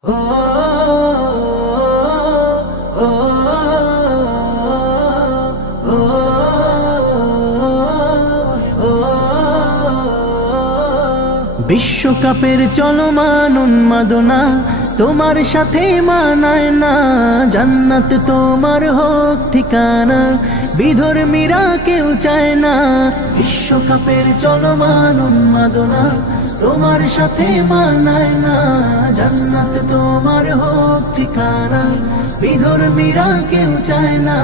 বিশ্বকাপের চলমান উন্মাদনা তোমার সাথে মানায় না। জান্নাত তোমার হোক ঠিকানা, বিধর্মীরা কেউ চায় না। বিশ্বকাপের চলমান উন্মাদনা তোমার সাথে মানায় না। জান্নাত তোমার হোক ঠিকানা, বিধর্মীরা কেউ চায় না।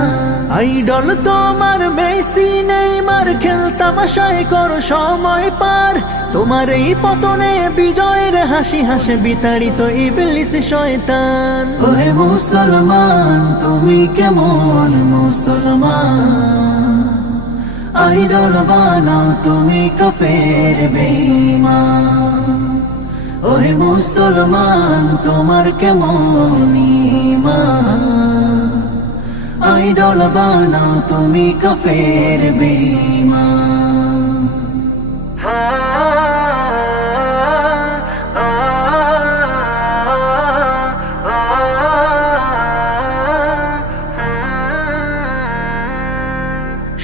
আইডল তোমার মেসি নেইমার, খেলতামাশায় করো সময় পার। তোমার এই পতনে বিজয়ের হাসি হাসে বিতাড়িত ইবলিস শয়তান। ওহে মুসলমান তুমি কেমন মুসলমান, আইডল বানাও তুমি কাফের বেঈমান। ওহে মুসলমান তোমার কেমন ঈমান, আইডল বানাও তুমি কাফের বেঈমান।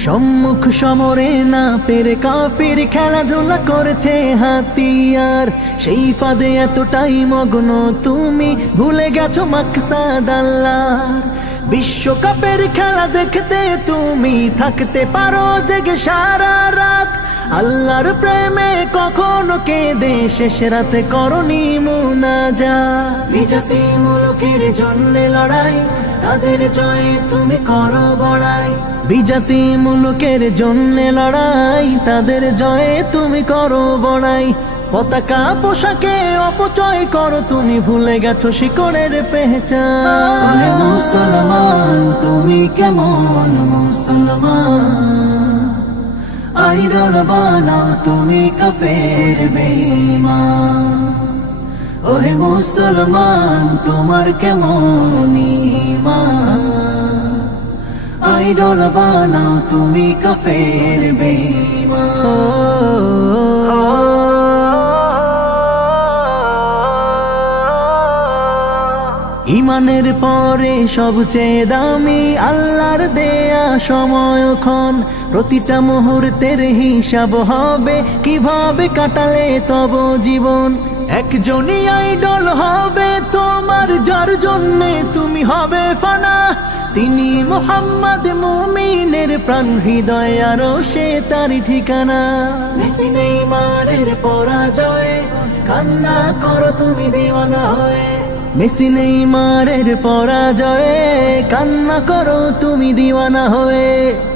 সম্মুখ সমরে না পেরে কাফির খেলাধুলা করেছে হাতিয়ার। সেই ফাঁদে এতটাই মগ্ন তুমি ভুলে গেছো মাকসাদ আল্লাহর। বিশ্বকাপের খেলা দেখতে তুমি থাকতে পারো জেগে সারা রাত। আল্লাহর প্রেমে কখনো কেঁদে শেষ রাতে করনি মুনাজাত। বিজাতি মুলুকের জন্য লড়াই, তাদের জয়ে তুমি করো বড়াই। বিজাতি মুলুকের জন্য লড়াই, তাদের জয়ে তুমি করো বড়াই। পতাকা পোশাকে অপচয় করো তুমি, ভুলে গেছো শিকড়ের পেহচান। মুসলমান তুমি কেমন মুসলমান, আইডল বানাও তুমি কাফের বেঈমান। ওহে মুসলমান তোমার কেমন ঈমান, আইডল বানাও তুমি কাফের বেঈমান। ঈমানের পরে সবচেয়ে দামি আল্লাহর দেয়া সময়ক্ষণ। প্রতিটা মুহূর্তের হিসাব হবে, কিভাবে কাটালে তব জীবন। একজনই আইডল হবে তোমার, যার জন্যে তুমি হবে ফানা। তিনি মুহাম্মদ মুমিনের প্রাণ, হৃদয় আরো সে তার ঠিকানা। মেসি নেইমারের পরাজয়ে কান্না করো তুমি দিওয়ানা হয়ে। মেসি নেইমারের পরাজয়ে কান্না করো তুমি দিওয়ানা হয়ে।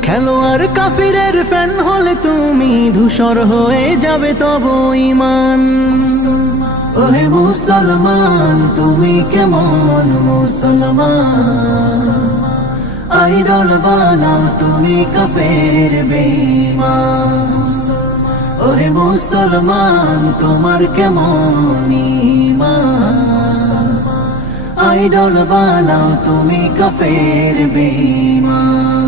খেলোয়াড় কাফিরের ফ্যান হলে তুমি ধূসর হয়ে যাবে তব ঈমান। ওহে মুসলমান তুমি কেমন মুসলমান, আইডল বানাও তুমি কাফের বেঈমান। ওহে মুসলমান তোমার কেমন ঈমান, আইডল বানাও তুমি কাফের বেঈমান।